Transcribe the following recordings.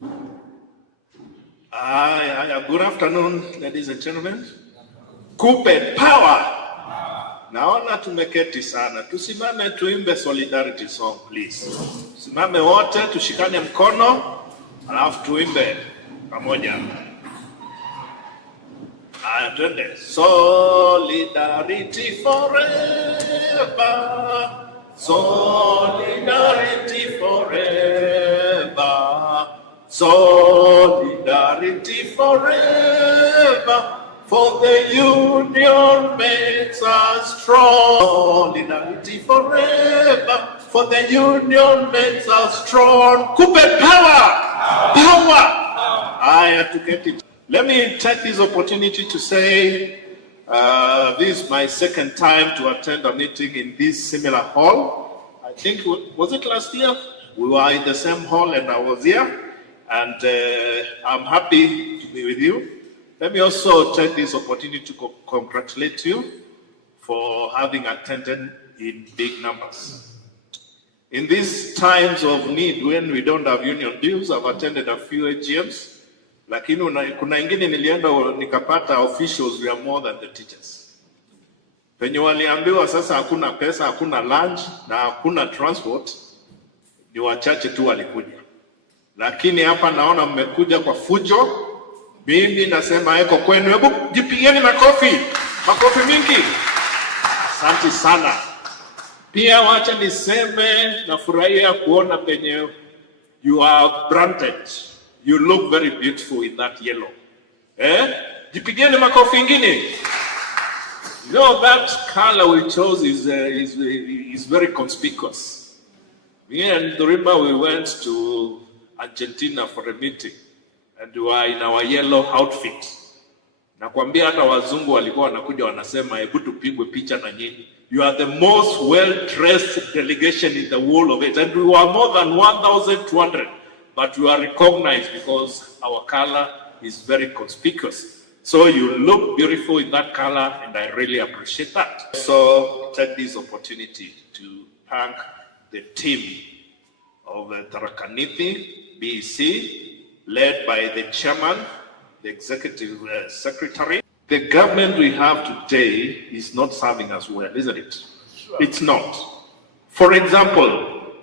Good afternoon, ladies and gentlemen. KUPPET power. Naona tumeketi sana. Tusimame tuimbe solidarity song, please. Simame wote, tushikane mkono, alafu tuimbe pamoja. Twende. Solidarity forever. Solidarity forever. Solidarity forever. For the union makes us strong. Solidarity forever. For the union makes us strong. KUPPET power! Power! I have to get it. Let me take this opportunity to say this is my second time to attend a meeting in this similar hall. I think, was it last year? We were in the same hall and I was here. And I'm happy to be with you. Let me also take this opportunity to congratulate you for having attended in big numbers. In these times of need, when we don't have union dues, I've attended a few AGMs. Lakini kuna ingine nilienda nikapata officials were more than the teachers. Penye waliambiwa sasa hakuna pesa, hakuna lunch na hakuna transport, ni wachache tu walikuja. Lakini hapa naona mmekuja kwa fujo. Mimi nasema eko kwenu, hebu jipigeni makofi. Makofi mingi. Asante sana. Pia wacha niseme nafurahia kuona penye you are branded. You look very beautiful in that yellow. Jipigeni makofi ingine. You know, that color we chose is very conspicuous. Me and Dorima, we went to Argentina for a meeting and we were in our yellow outfit. Nakwambia hata wazungu walikuwa wanakuja wanasema hebu tupigwe picha na nyinyi. You are the most well-dressed delegation in the world of it, and we were more than 1,200, but we are recognized because our color is very conspicuous. So you look beautiful in that color, and I really appreciate that. So take this opportunity to thank the team of Tharaka Nithi, BEC, led by the chairman, the executive secretary. The government we have today is not serving us well, isn't it? Sure. It's not. For example,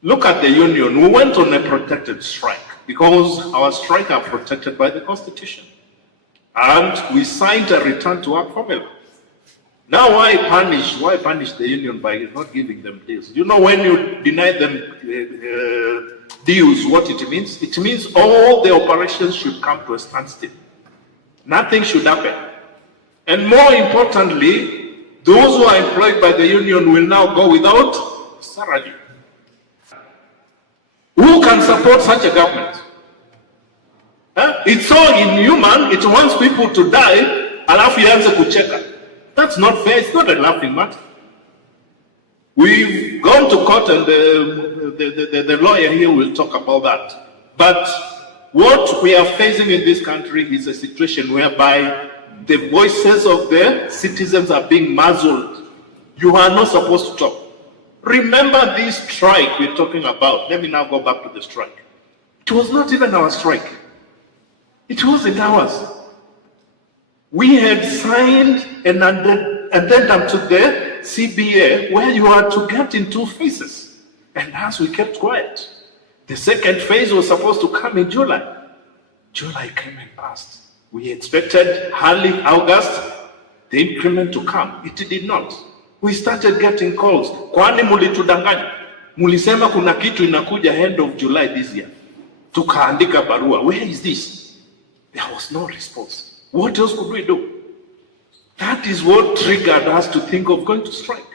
look at the union. We went on a protected strike because our strike are protected by the Constitution. And we signed a return to work formula. Now why punish the union by not giving them deals? You know, when you deny them deals, what it means? It means all the operations should come to a standstill. Nothing should happen. And more importantly, those who are employed by the union will now go without salary. Who can support such a government? It's so inhuman, it wants people to die, alafu ianze kucheka. That's not fair, it's not a laughing matter. We've gone to court and the lawyer here will talk about that. But what we are facing in this country is a situation whereby the voices of the citizens are being muzzled. You are not supposed to talk. Remember this strike we're talking about. Let me now go back to the strike. It was not even our strike. It wasn't ours. We had signed an addendum to the CBA where you are to get in 2 phases. And as we kept quiet, the second phase was supposed to come in July. July came and passed. We expected early August the increment to come. It did not. We started getting calls. Kwani mulitudanganya? Mulisema kuna kitu inakuja end of July this year. Tukaandika barua. Where is this? There was no response. What else could we do? That is what triggered us to think of going to strike.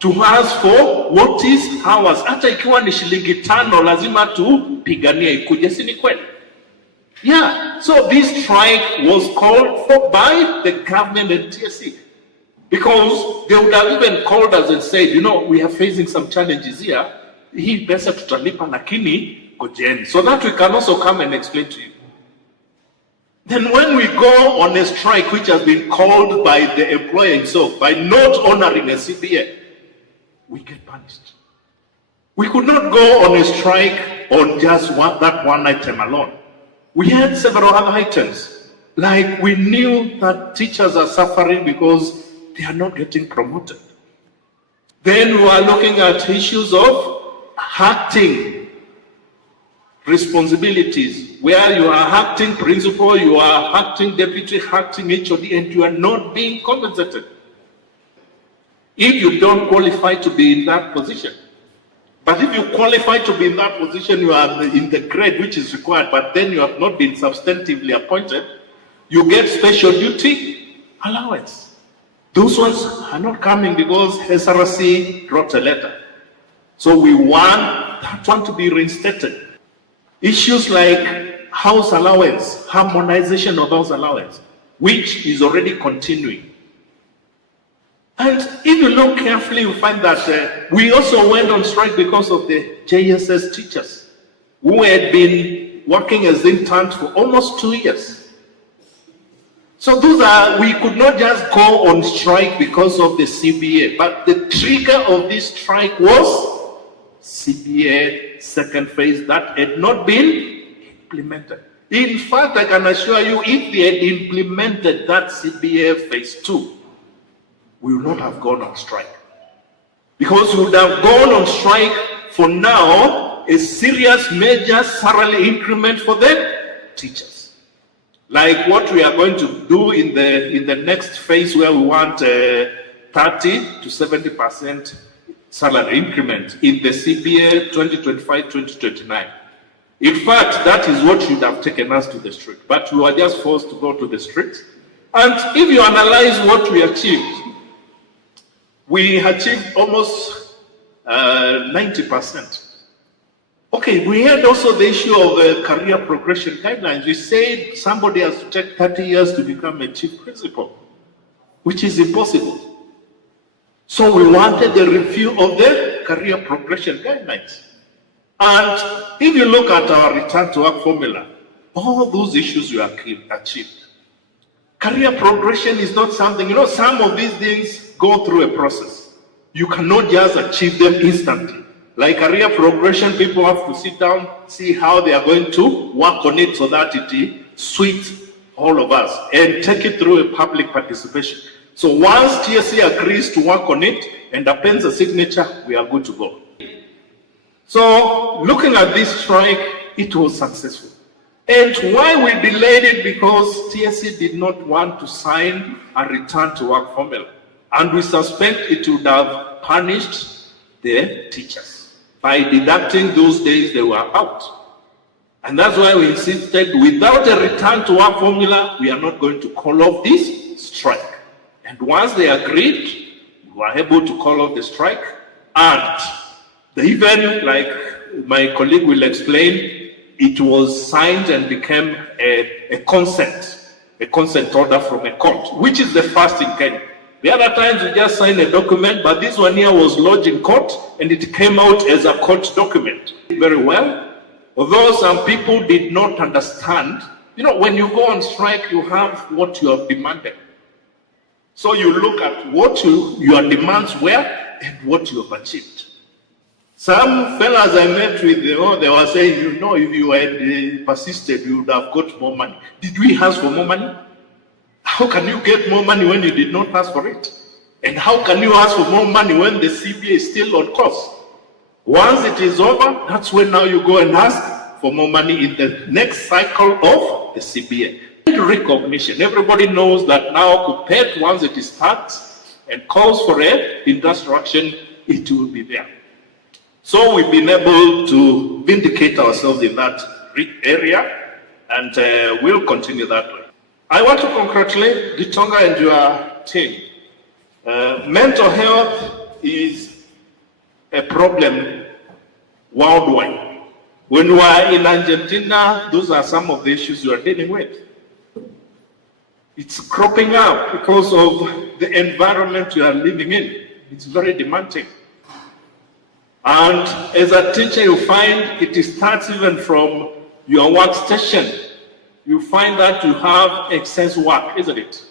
To ask for what is ours. Hata ikiwa ni shilingi 5 lazima tupiganie ikuje, si ni kweli? Yeah, so this strike was called for by the government and TSC. Because they would have even called us and said, you know, we are facing some challenges here. Hii pesa tutalipa lakini ngojeni. So that we can also come and explain to you. Then when we go on a strike which has been called by the employer himself, by not honoring a CBA, we get punished. We could not go on a strike on just that one item alone. We had several other items, like we knew that teachers are suffering because they are not getting promoted. Then we are looking at issues of acting responsibilities, where you are acting principal, you are acting deputy, acting HOD, and you are not being compensated. If you don't qualify to be in that position, but if you qualify to be in that position, you are in the grade which is required, but then you have not been substantively appointed, you get special duty allowance. Those ones are not coming because SRC wrote a letter. So we want that one to be reinstated. Issues like house allowance, harmonization of house allowance, which is already continuing. And if you look carefully, you find that we also went on strike because of the JSS teachers who had been working as interns for almost 2 years. So we could not just go on strike because of the CBA, but the trigger of this strike was CBA second phase that had not been implemented. In fact, I can assure you, if they had implemented that CBA phase 2, we would not have gone on strike. Because we would have gone on strike for now a serious major salary increment for the teachers. Like what we are going to do in the next phase, where we want 30 to 70% salary increment in the CBA 2025-2029. In fact, that is what should have taken us to the street, but we were just forced to go to the streets. And if you analyze what we achieved almost 90%. Okay, we had also the issue of career progression guidelines. We said somebody has to take 30 years to become a chief principal, which is impossible. So we wanted a review of the career progression guidelines. And if you look at our return to work formula, all those issues we achieved. Career progression is not something, some of these things go through a process. You cannot just achieve them instantly. Like career progression, people have to sit down, see how they are going to work on it so that it suits all of us, and take it through a public participation. So once TSC agrees to work on it and appends a signature, we are good to go. So looking at this strike, it was successful. And why we delayed it? Because TSC did not want to sign a return to work formula. And we suspect it would have punished the teachers by deducting those days they were out. And that's why we insisted, without a return to work formula, we are not going to call off this strike. And once they agreed, we were able to call off the strike. And even, like my colleague will explain, it was signed and became a consent order from a court, which is the first in Kenya. The other times we just signed a document, but this one here was lodged in court and it came out as a court document. Very well. Although some people did not understand, when you go on strike, you have what you have demanded. So you look at what your demands were and what you have achieved. Some fellas I met with, they were saying, if you had persisted, you would have got more money. Did we ask for more money? How can you get more money when you did not ask for it? And how can you ask for more money when the CBA is still on course? Once it is over, that's when now you go and ask for more money in the next cycle of the CBA. And recognition. Everybody knows that now KUPPET, once it starts and calls for industrial action, it will be there. So we've been able to vindicate ourselves in that area, and we'll continue that way. I want to congratulate Gitonga and your team. Mental health is a problem worldwide. When we are in Argentina, those are some of the issues we are dealing with. It's cropping up because of the environment we are living in. It's very demanding. And as a teacher, you find it starts even from your workstation. You find that you have excess work, isn't it?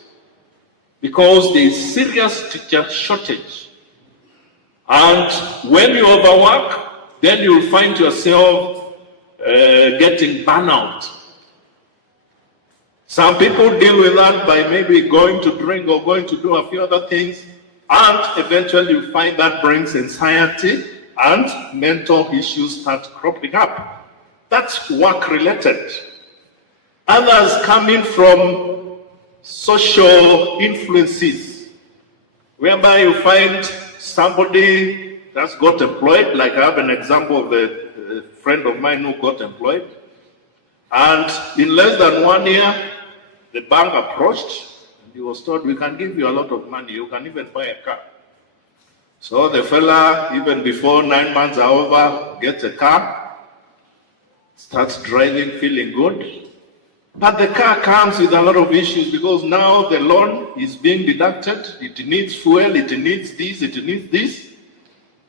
Because there is serious teacher shortage. And when you overwork, then you'll find yourself getting burnout. Some people deal with that by maybe going to drink or going to do a few other things, and eventually you find that brings anxiety and mental issues start cropping up. That's work related. Others coming from social influences, whereby you find somebody that's got employed, like I have an example of a friend of mine who got employed, and in less than 1 year, the bank approached, and he was told, we can give you a lot of money, you can even buy a car. So the fella, even before 9 months are over, gets a car, starts driving, feeling good. But the car comes with a lot of issues because now the loan is being deducted, it needs fuel, it needs this, it needs this.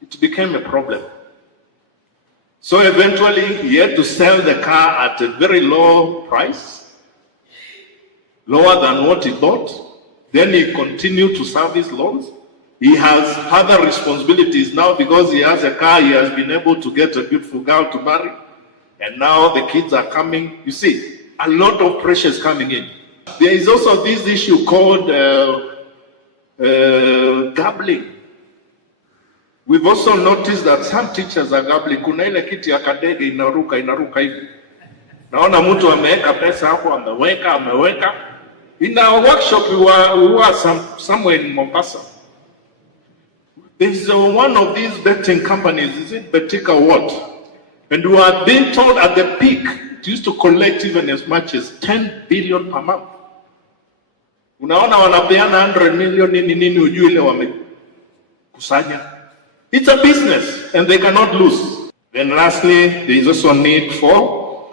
It became a problem. So eventually he had to sell the car at a very low price, lower than what he bought. Then he continued to service loans. He has other responsibilities now because he has a car, he has been able to get a beautiful girl to marry. And now the kids are coming. You see, a lot of pressure is coming in. There is also this issue called gambling. We've also noticed that some teachers are gambling. Kuna ile kiti ya kadege inaruka hivi. Naona mtu ameweka pesa hapo, ameweka. In our workshop, we were somewhere in Mombasa. There's one of these betting companies, is it Betika what? And we are being told at the peak, it used to collect even as much as 10 billion per month. Unaona wanapeana 100 million nini ujue ile wamekusanya. It's a business and they cannot lose. Then lastly, there is also a need for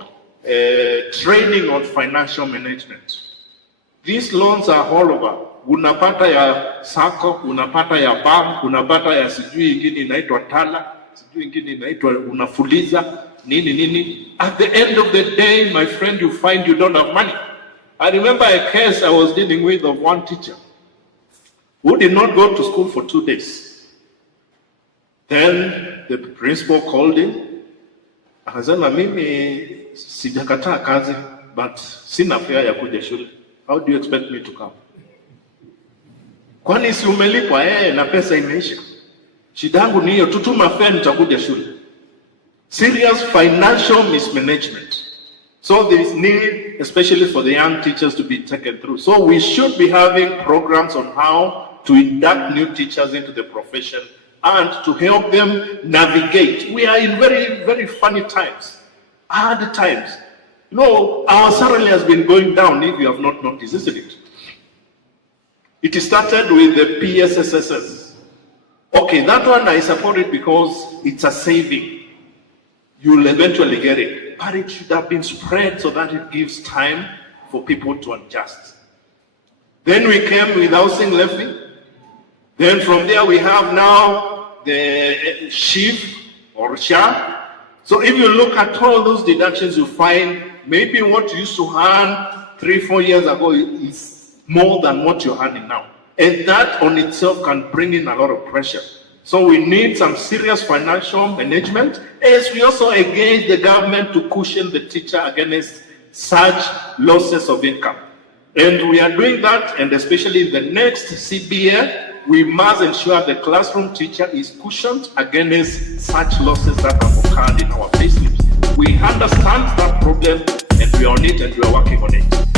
training on financial management. These loans are all over. Unapata ya sako, unapata ya bank, unapata ya sijui ingine inaitwa tala, sijui ingine inaitwa unafuliza, nini. At the end of the day, my friend, you find you don't have money. I remember a case I was dealing with of one teacher who did not go to school for 2 days. Then the principal called him. Akasema, mimi sijakataa kazi, but sina fare ya kuja shule. How do you expect me to come? Kwani si umelipwa na pesa imeisha? Shida yangu ni hiyo, tutuma fare nitakuja shule. Serious financial mismanagement. So there is need, especially for the young teachers, to be taken through. So we should be having programs on how to induct new teachers into the profession and to help them navigate. We are in very, very funny times, hard times. You know, our salary has been going down, if you have not noticed, isn't it? It started with the PSSSS. Okay, that one I support it because it's a saving. You'll eventually get it. But it should have been spread so that it gives time for people to adjust. Then we came with housing levy. Then from there we have now the SHIF or SHA. So if you look at all those deductions, you find maybe what you used to earn 3-4 years ago is more than what you're earning now. And that on itself can bring in a lot of pressure. So we need some serious financial management, as we also engage the government to cushion the teacher against such losses of income. And we are doing that, and especially in the next CBA, we must ensure the classroom teacher is cushioned against such losses that have occurred in our payslips. We understand that problem, and we are on it, and we are working on it.